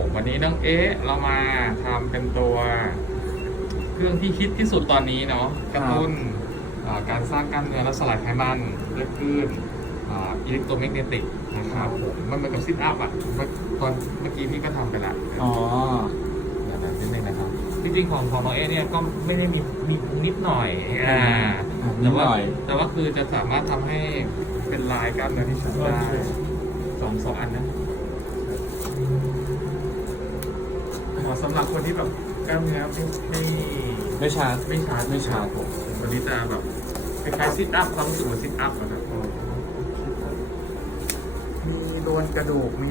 ผมวันนี้น้องเอ๊ะเรามาทำเป็นตัว เครื่องที่ฮิตที่สุดตอนนี้เนาะกระตุ้นอ่าการสร้างกล้ามเนื้อและสลายไขมันด้วยคลื่นอิเล็กโทรแมกเนติกนะครับผมมันเหมือนกับซิทอัพอะเมื่อตอนเมื่อกี้พี่ก็ทำไปละอ๋อเดี๋ยวนะนิดนึงนะครับจริงๆของของน้องเอ๊ะเนี่ยก็ไม่ได้มีมีนิดหน่อยอ่านิดหน่อยแต่ว่าคือจะสามารถทำให้เป็นลายกล้ามเนื้อที่ชัดได้สองสองอันนะเหมาะ สำหรับคนที่แบบกล้ามเนื้อไม่ไม่ชาร์จไม่ชัดไม่ชาร์จผมวันนี้จะแบบคล้ายๆซิทอัพความรู้สึกเหมือนซิทอัพนะครับมีโดนกระดูกมี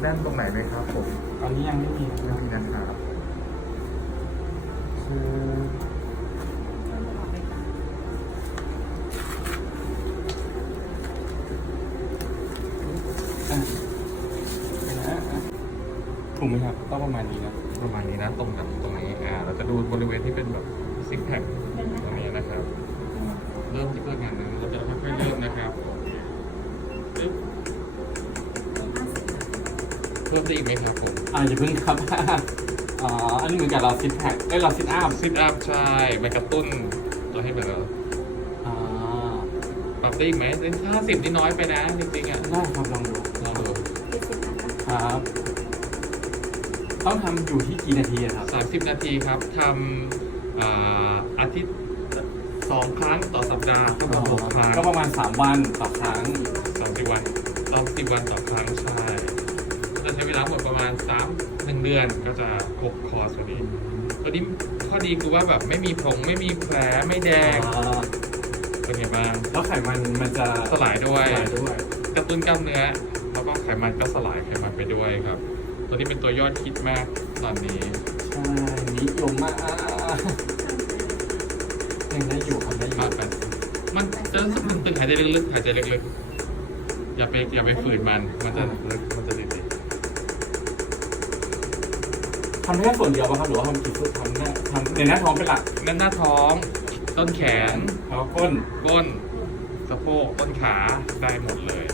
แน่นตรงไหนไหมครับผม ตอนนี้ยังไม่มีไม่มีนะครับคือ อะเดี๋ยวนะอะ ถูกไหมครับต้องประมาณนี้นะประมาณนี้นะตรงกับตรงนี้อ่าเราจะดูบริเวณที่เป็นแบบซิกแพคตรงนี้นะครับ เริ่มที่เพื่องานนั้นเราจะค่อยๆเริ่มนะครับปึ๊บเพิ่มได้อีกไหมครับผมอ่าอย่าเพิ่งครับอ๋ออันนี้เหมือนกับเราซิทแพคเอ้ยเราซิทอัพซิทอัพใช่ไปกระตุ้นเราให้แบบเราอ่าปรับได้อีกไหมห้าสิบนี่น้อยไปนะจริงๆอะได้ครับลองดู ลองดู ครับ ต้องทำอยู่ที่กี่นาทีอะครับสามสิบนาทีครับทำอ่าอาทิตย์สองครั้งต่อสัปดาห์ก็ประมาณหกครั้งก็ประมาณ 3 วันต่อครั้ง สามสิบวันสามสิบวันต่อครั้งใช่จะใช้เวลาหมดประมาณสามหนึ่งเดือนก็จะครบคอร์สตัวนี้ ตัวนี้ข้อดีคือว่าแบบไม่มีผงไม่มีแผลไม่แดงเป็นไงบ้างแล้วไขมันมันจะสลายด้วย สลายด้วย กระตุ้นกล้ามเนื้อ แล้วก็ไขมันก็สลายไขมันไปด้วยครับ ตัวนี้เป็นตัวยอดฮิตมากตอนนี้ใช่นิยมมากยังได้อยู่ครับได้อยู่มากไปมันจะรู้สึกตึงๆหายใจลึกๆหายใจลึกๆอย่าไปอย่าไปฝืนมัน มันจะลึกมันจะติดทำแค่ส่วนเดียวป่ะครับหรือว่าทำกี่ส่วนทำแค่ทำในหน้าท้องเป็นหลักๆนั่นหน้าท้อง ต้นแขน แล้วก็ก้นก้นสะโพกต้นขาได้หมดเลย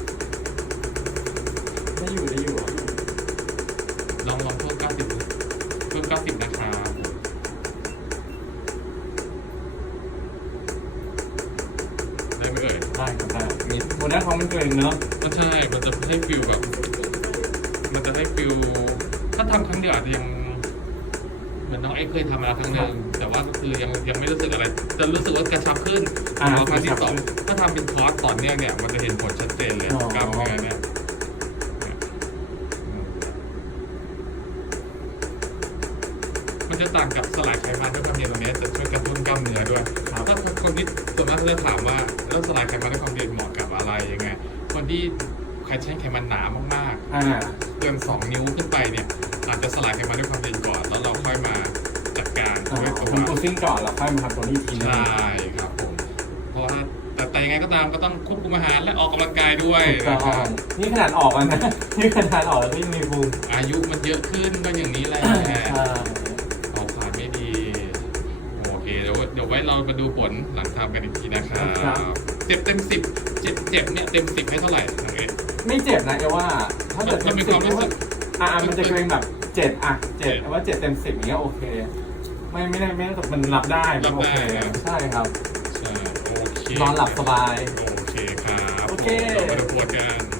ได้อยู่ได้อยู่ ลองลองเพิ่ม90เพิ่ม90นะครับได้ไหมเอ่ยได้ครับได้มีบนหน้าท้องมันเกร็งเนาะมันใช่ มันจะให้ฟิลแบบ มันจะให้ฟิลถ้าทำครั้งเดียวอาจจะยังเหมือนน้องไอ้เคยทำมาแล้วครั้งหนึ่งแต่ว่าก็คือยังยังไม่รู้สึกอะไร จะรู้สึกว่ากระชับขึ้นอ่า พอครั้งที่สองกระชับขึ้นถ้าทำเป็นคอร์สต่อเนื่องเนี่ย มันจะเห็นผลชัดเจนเลยอ๋อกล้ามเนื้อเนี่ยมัน จะต่างกับสลายไขมันด้วยความเย็นตรงนี้จะช่วยกระตุ้นกล้ามเนื้อด้วยครับถ้าคนที่ส่วนมากเขาจะถามว่าแล้วสลายไขมันด้วยความเย็นเหมาะกับอะไรยังไงคนที่ใครใช้ไขมันหนามากอ่าๆเกินสองนิ้วขึ้นไปเนี่ยอาจจะสลายไขมันด้วยความเย็นก่อนแล้วเราค่อยมาจัดการอ๋อด้วยตัวทำตัวซิ่งก่อนแล้วค่อยมาทำตัวนี้อีกทีนึงใช่ครับผมเพราะว่าแต่แต่ยังไงก็ตามก็ต้องควบคุมอาหารและออกกำลังกายด้วยถูกนะคต้อรับงนี่ขนาดออกแล้วนะนี่ขนาดออกแล้วก็ยังมีภูมิอายุมันเยอะขึ้นก็อย่างนี้แหละ วเดี๋ยวไว้เรามาดูผลหลังทำกันอีกทีนะครับ เจ็บเต็มสิบเจ็บเจ็บเนี่ยเต็มสิบให้เท่าไหร่น้องเอ๊ะไม่เจ็บนะเอว่า ถ้าเกิดมันมีความรู้สึก อ่ามันจะเกรงแบบเจ็ดอะเจ็ดแต่ว่าเจ็ดเต็มสิบอย่างเงี้ยโอเค ไม่ไม่ได้ไม่ได้มันรับได้รับได้โอเคใช่ครับ ใช่โอเคนอนหลับสบาย โอเคครับโอเค เรามาดูผลกัน